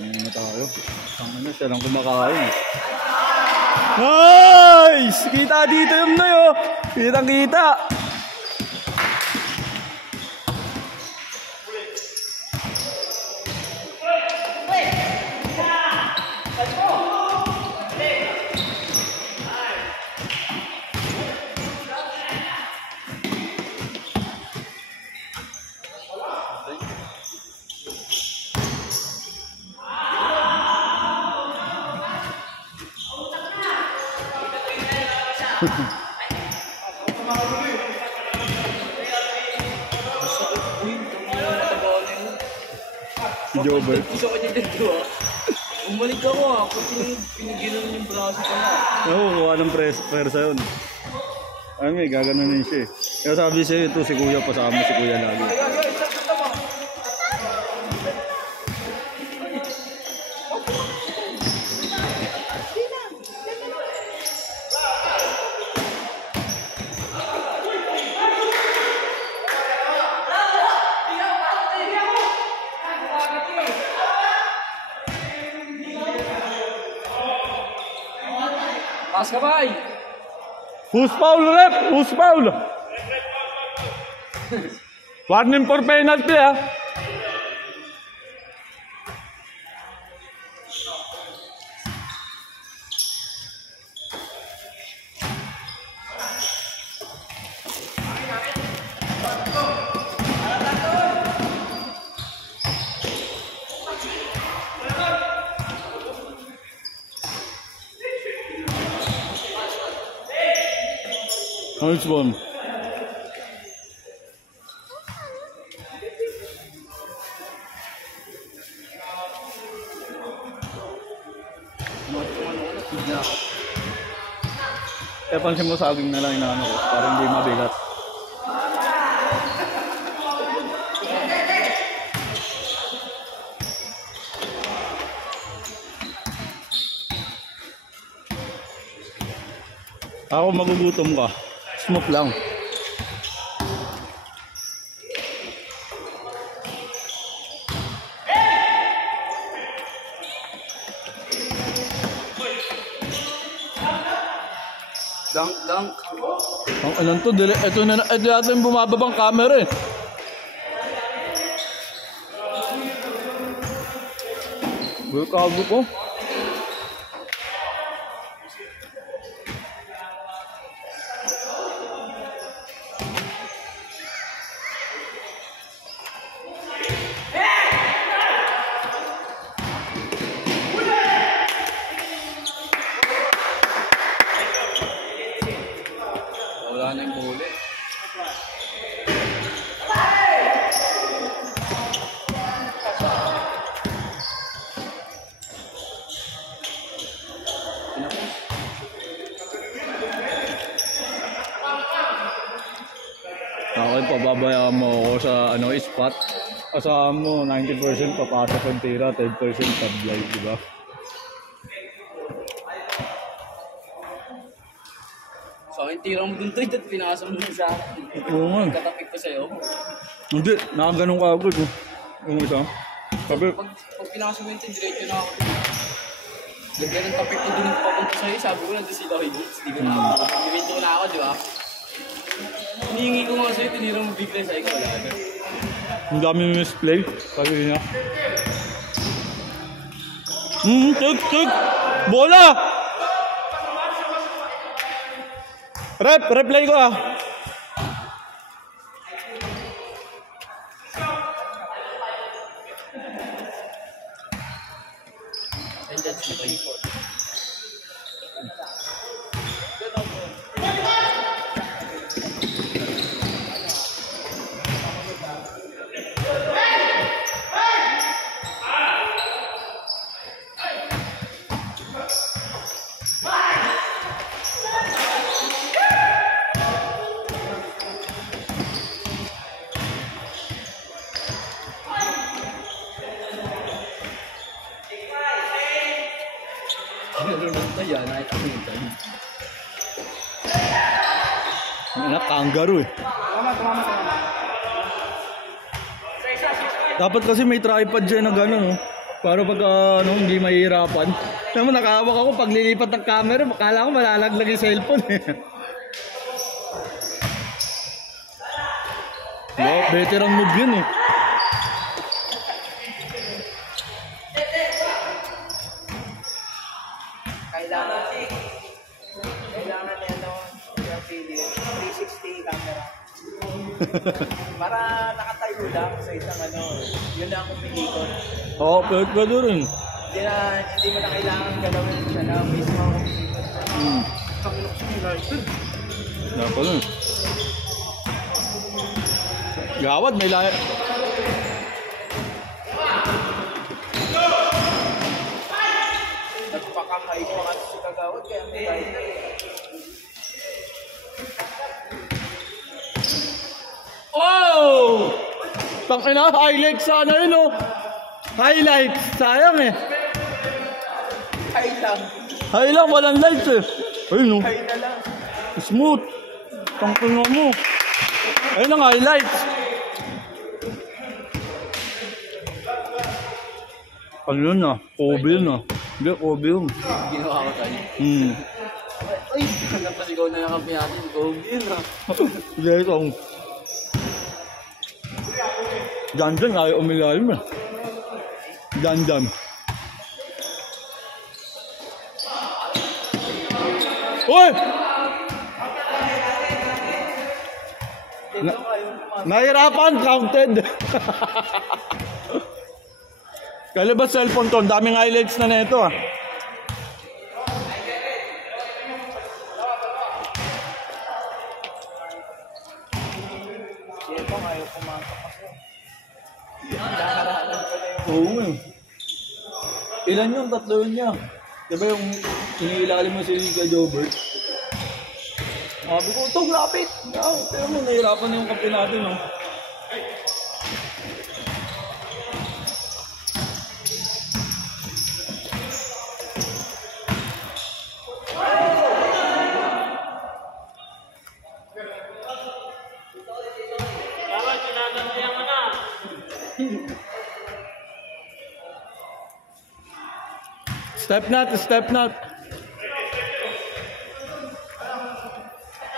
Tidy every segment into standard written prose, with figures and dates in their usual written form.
Kain muna tayo. Ang ano, siya lang kumakain. Nice! Kita dito yung Noy, oh. Kitang-kita. Si Jobert. Gusto ko niya dito ah. Umalik ako ah. Kung pinigilan yung braso ko na. Oo, kuha ng persa yun. Ay, may gaganunin siya eh. Kaya sabi sa'yo, ito si Kuya, pasama si Kuya lagi. Pass ka ba? Who's foul, ref? Who's foul? Warning for penalty, ah. Nice one. Kaya pansin mo saging na lang inaano ko, para hindi mabigat. Ako magugutom ka. Smoke lang. Dunk. Ang alam to, ito na natin bumababang camera eh. Bulkago po. Wala na yung huli. Okay, pababayaan mo ako sa spot. Kasama mo 90% papasok ang tira, 10% tablay, di ba? So, yung tira mo dun at pinasa mo sa akin. Oo nga. Katapik ko sa'yo. Hindi, nakaganon ka agad oh. Yung isa. Sabi, Pag pinasa mo yung diretso na ako. Lagyan ng tapik ko dun yung papunta sa'yo. Sabi ko na doon sila kayo. Hindi ko na ako. Bibento ko na ako, di ba? Hinihingi ko nga sa'yo, tinira mo bigla sa ikaw. Wala na. ang dami misplay. Sabi niya. Tig! Bola! Replay ko ah. Anak kangaroo eh. Dapat kasi may tripod dyan na gano'n oh. Para pag hindi mahihirapan. Alam mo, nakahawak ako pag lilipat ng camera, akala ko malalaglag yung cellphone eh. Veteran move yun eh. Kailangan niya yung video, 360 camera. Para nakatayo lang sa isang yun lang kung pinikot. Oo, pwede rin. Hindi mo na kailangan galawin siya na mismo kung pinikot. Kamilok siya yung lighter. Dapat nun. Gawad, may lahat. Nagpakakain pa kasi si Kagawad kaya may lighter. Oh! Tangina, highlights sana yun oh. Highlights, sayang eh. High lang. High lang, walang lights eh. Ayun oh. High na lang. Smooth. Tangina mo. Ayun ang highlights. Ano yun ah? Kobe yun ah. Hindi, Kobe yun. Ginawa ko tayo. Ay, napasigaw na yung kampi natin. Kobe yun ah. Hindi, ito. Janjan, ayaw umilalim eh. Janjan. Uy! Nahirapan, counted. Kalabas cellphone to, daming highlights na nito ah. Siyempre, ayaw pumasok ako. Oo nga eh. Ilan yung tatlo yun niya? Diba yung iniilalim mo si Rica Jobert? Sabi ko, ito, lapit! Pero mo, nahirapan na yung kampi natin, no? Step not.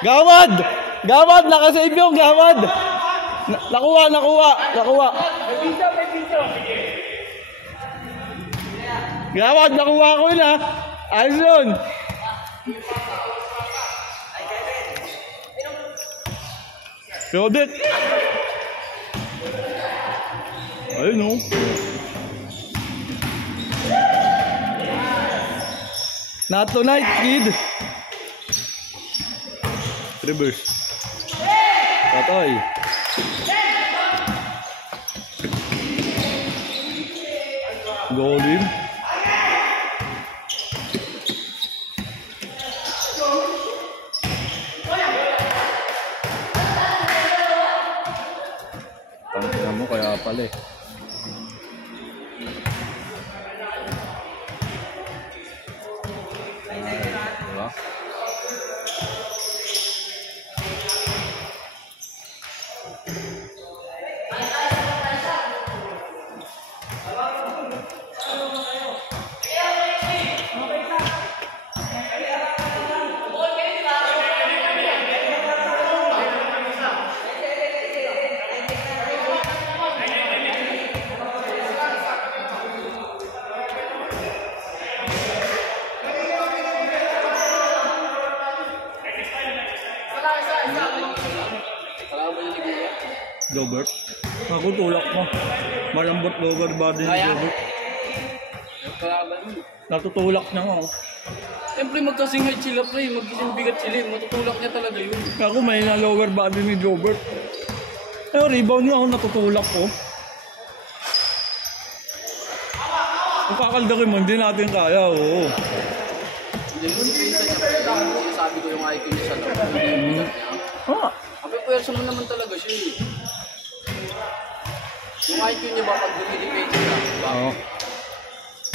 Gawad! Gawad! Nakasave yung gawad! Nakuha. May video. Gawad, nakuha ko yun ha! Ayos yun! Rodit! Ayun o. Not tonight, kid. Reverse. Patay. Goal in. Tangina mo kaya pala eh. Diba? Gilbert. Ako tulak mo. Malambot lower body ni Gilbert. Natutulak niya nga. Siyempre magkasingay sila pre, mag-isang bigat sila, matutulak niya talaga yun. Ako may na lower body ni Gilbert. Pero rebound niya ako natutulak ko. Kung kakaldakin mo, hindi natin kaya. Oo. Hindi mo pinsa niya, pero lang sinasabi ko yung IQ niya sa loob. Ha? Abi, pwersa mo naman talaga siya eh. Yung IQ niya ba pag dumidepensa na, diba? Oo.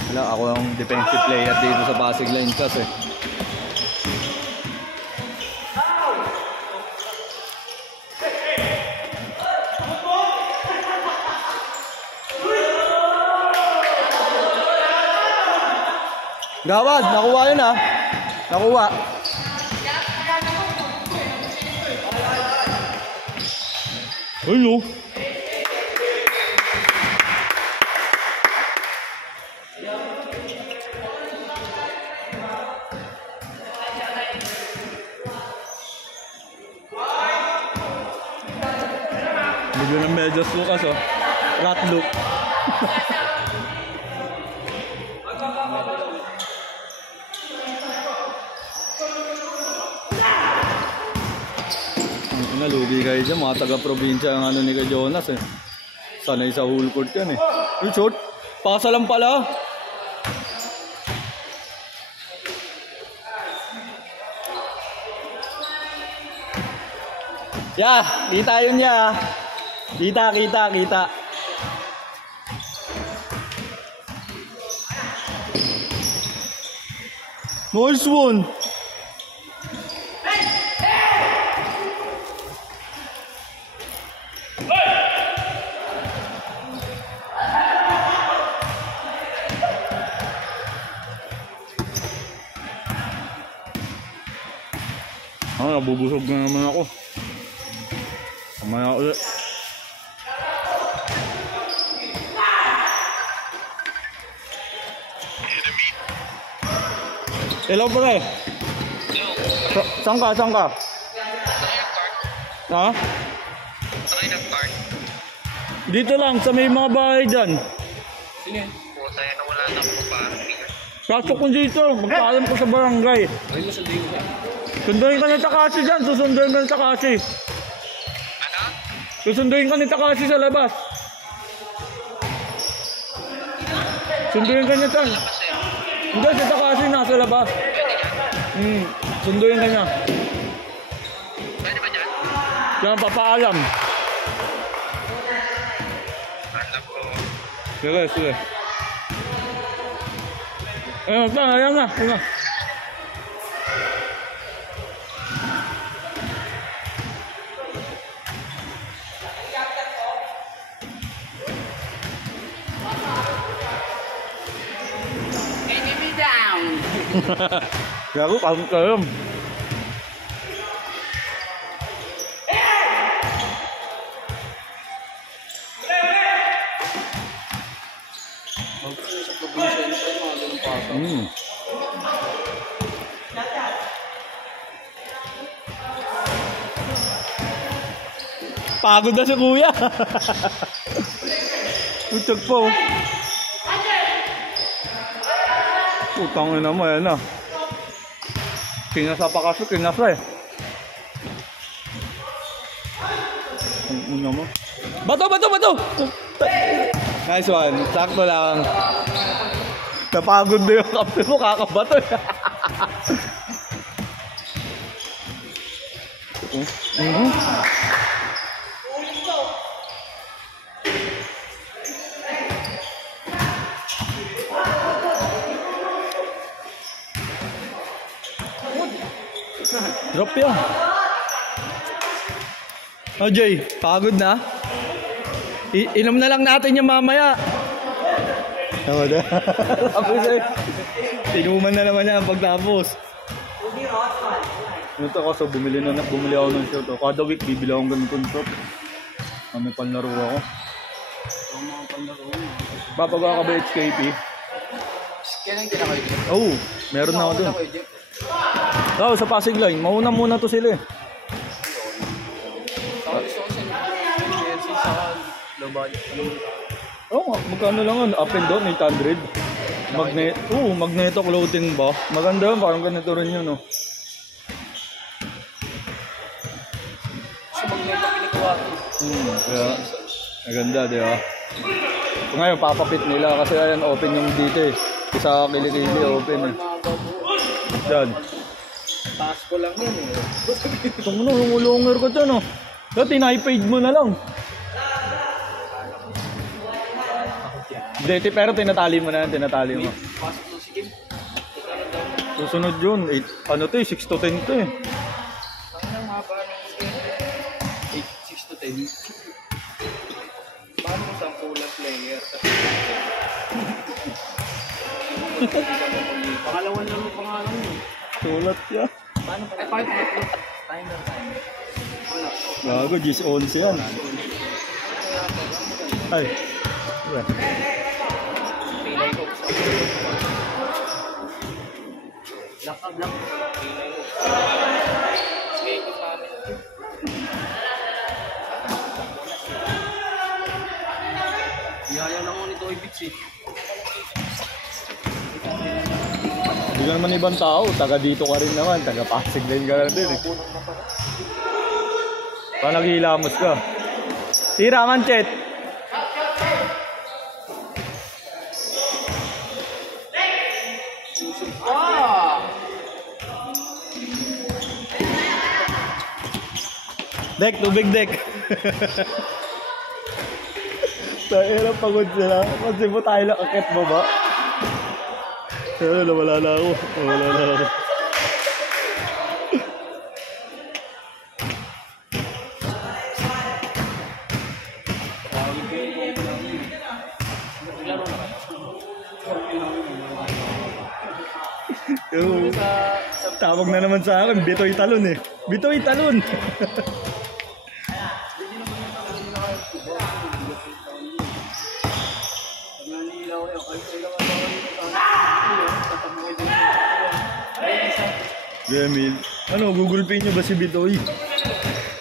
Wala, ako ang defensive player dito sa Pasig Line kasi. Gawad, nakuha yun ha. Nakuha. Ay no. Bigyan ng medyas Lucas oh. Rat look. Nalugi kayo dyan, mga taga-probinsya ang ano ni Ka Jonas eh. Sanay sa whole court yan eh. Yung short, pasa lang pala. Yeah, kita yun ya. Kita. Nice one. Nabubusog na naman ako. Mamaya ulit. Hello pre. Saan ka? Ha? Dito lang sa may mga bahay dyan. Sino yun? Puta yan, wala na ako pa. Pasok ko dito, magpaalam ko sa barangay. Ay, masunduin ko ba? Sunduin ka ni Takashi dyan, susunduin ka ni Takashi. Ano? Susunduin ka ni Takashi sa labas. Sunduin ka niya dyan. Kasi, Hindi, si Takashi nasa labas. Sunduin ka niya. pwede ba dyan? Diyan papaalam. Alam ko. Sige. Ayan na. Enemy down! Gago, kalm. Sa probinsya yun tayo, mga ganun pasok. Pagod na si kuya. Utog po. Utang na naman yan ah. Kinasa pa kasi, kinasa eh. Ang una mo. Bato! Nice one. Sakto lang. Napagod na yung kapte mo, kakabato eh. Drop yan. Oh Jay, pagod na? Inom na lang natin yung mamaya. Tama na. Inuman na naman yan pagtapos. Ito ako, so bumili ako ng shot. Kada week bibili akong ganitong shot. May panlaro ako. Ang mga panlaro. Papagawa ka ba HKP? Kailan kinakayo dito? Oo, meron na ako dun. Ako, Jeff. Oo, sa Pasig Line. Mauna muna to sila eh. Saka gusto ko sa Mercy sa Lobad. Oo, magkano lang yun? Up and down, 800. Magneto clothing ba? Maganda yun, parang ganito rin yun, no? So, magneto pinagawa ko. Kaya, maganda, di ba? Ngayon, papapit nila kasi ayan, open yung dito eh. Sa kilikili, open eh. Yan. Taas ko lang yun eh. Itong no, lumulungar ko dyan, no? Kaya tinay-paid mo na lang. Hindi, pero tinatali mo na yan, tinatali mo. Pasok na si Kim. Susunod yun, 6 to 10 to eh. Ano ang mapa ng 6 to 10? Paano mo 10 lang player? Pangalawan lang yung pangalan mo. Sulat yan. Paano pa? Ay, bakit mo? Timer. Wala. Gago, 10-11 yan. Ay. Diba? Pilay ko. Black ka, black. Pilay ko. Sige, ikaw pa amin. Yaya lang ako nito ay Bits eh. Hindi ka naman ibang tao. Taga dito ka rin naman. Taga Pasig din ka rin din eh. Paano naghihilamos ka? Tira, Manchet! Ah! Dek, tubig dek! Sa hirap pagod sila. Kasi mo tayo lang akit baba. Pero nawala na ako. Nawala na ako. Yung tawag na naman sa akin, Bitoy Talon eh. Bitoy Talon! Gemil, ano, Google Pay niyo ba si Bitoy?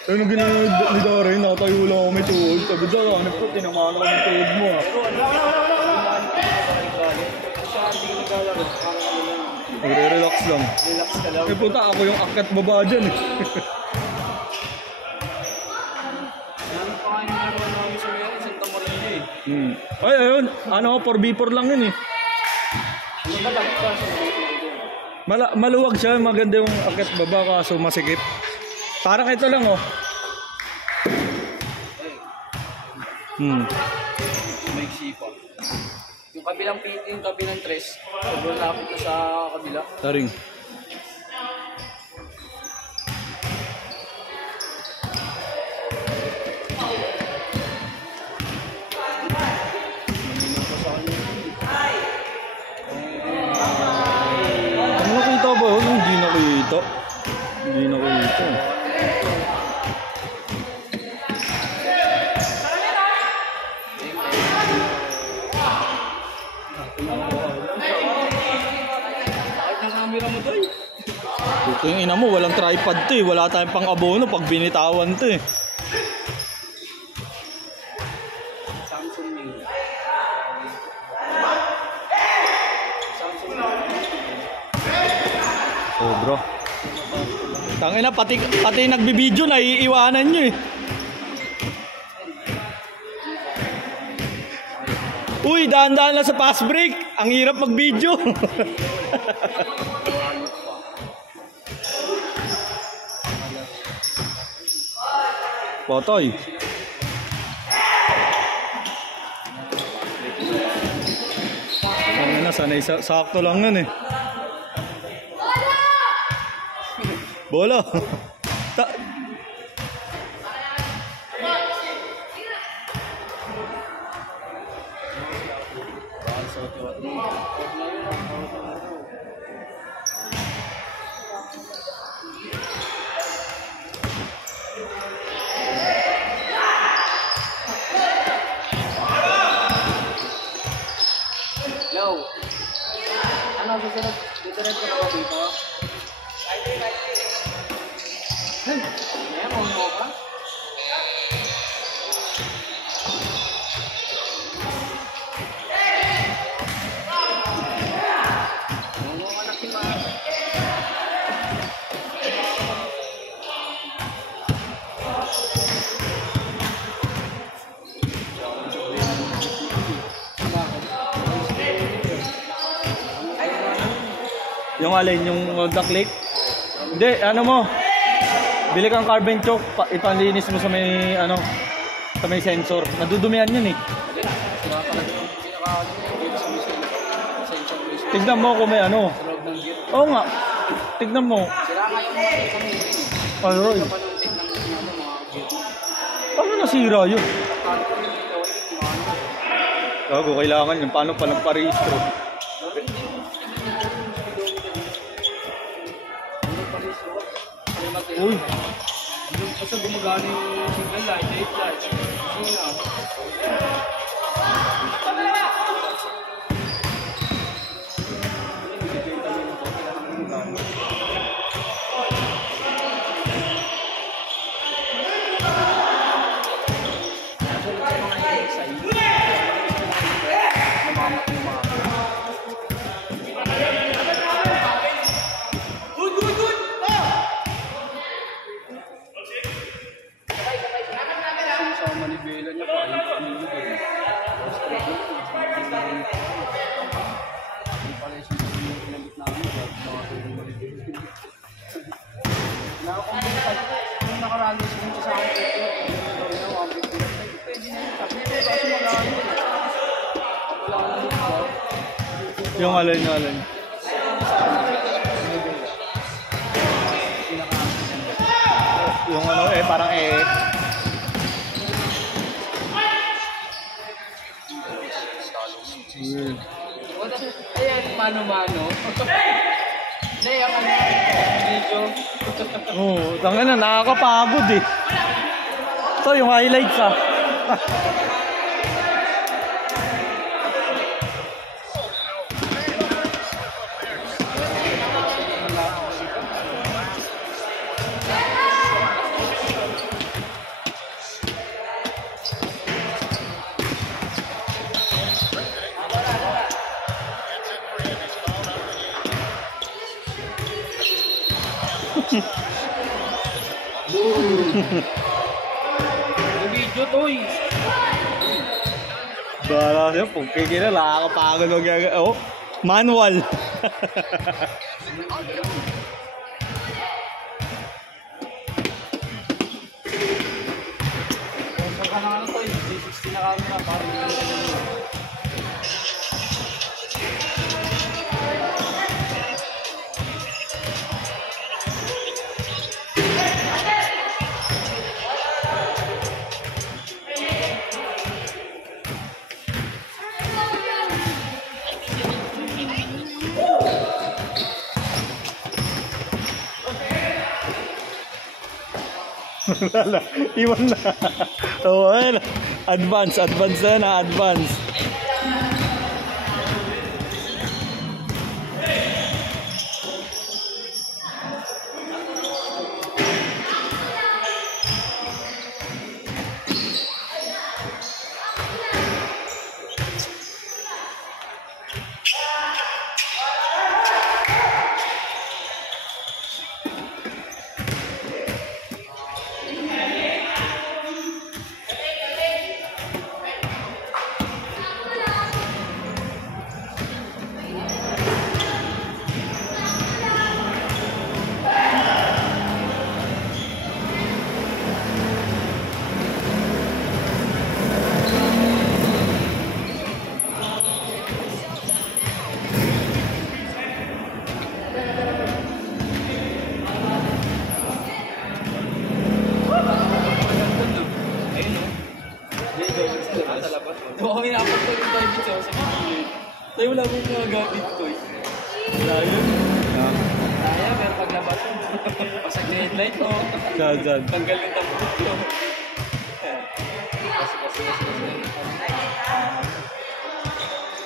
Ano ginagawa ni Doray? Nakatayo lang ako may tuhod. Sabi daw, ano po, tinamaan ko ng tuhod mo ah. Nagre-relax lang. Relax ka lang. Eh puta, ako yung akat baba dyan eh. Ano pa kayo nagawa namin sa Mary? Santa Maria eh. Ay, ayun. Ano, 4v4 lang yun eh. Ano ba lang ka sa Maluwag siya, maganda yung akat baba kaso masikip. Parang ito lang oh. may sipa? Yung kabilang pit, yung kabilang tres, sobrang lapit na sa kabila. Taring. Ano nakita ba yun? Hindi nakita. Hindi nakita. Kahit ng camera mo doy. Ito yung ina mo, walang tripod to eh. Wala tayong pang abono pag binitawan to eh. Samsung Ming. Oh bro. Tangina pati nagbibideo na iiwanan nyo eh. Uy, dahan-dahan lang sa fast break. Ang hirap mag-video. Potoy. Tangina, sanay sakto lang yun eh. Bola. Yo. Ano susunod? Dito rin ka ba dito? Ayan, mo ka? Ano anak si Ma? Yung alin, yung duck lake? Hindi, ano mo? Bili kang carbon choke, ipanlinis mo sa may, ano, sa may sensor. Nadudumihan yun eh. Sira talaga yung dito sa mission. Essential mission. Tignan mo kung may ano. Sa loob ng gear. Oo nga. Tignan mo. Sira nga yung mga sa mission. Ay, Roy. Panuntik ng mga gear. Paano nasira yun? Paano ko yung gawin yung mga ano? Gago, kailangan yun. Paano pa nagparehistro? Uy, Basta gumagana yung signal light, tape light. Yun lang. Sa manibela niya pa, yung pamilya din. Yung pala yung pinamit namin, mga tulong manibela. Nakakumbintan, yung nakaraan yung sinunod sa akin, gawin na 150. Pwede na yun, sabi niya, kasi mag-ano. Wala ka na dito. yung alin. Yung ano parang Ayan, mano-mano. Hindi, yung ano, video. Oo, tangina na, nakakapagod eh. Ito yung highlights ah. Yung video to eh. Bala siya, pagkiki na, nakakapagod ang gaga. Oh, manual. Kung ka na ano to eh, 360 na camera, parang Wala, iwan na. Oo, ayun. Advance na, advance. kami nakapag-toy yung toy bits sa mga tayo wala mong mga gamit toy. Wala yun. Kaya, pero paglabas yun. Pasag na headlight mo. Dyan. Tanggal yung tambut ko.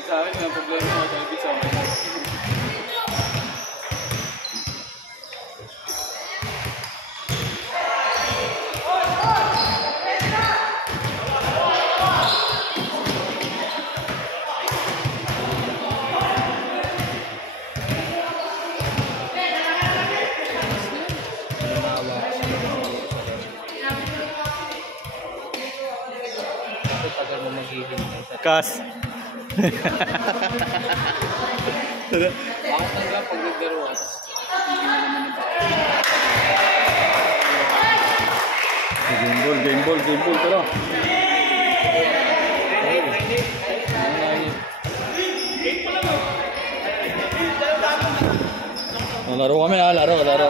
Sa akin, mga problema mga toy bits sa mga. Kas. Bakit talaga pag nagdaruan? Game ball, tara. Laro kami laro.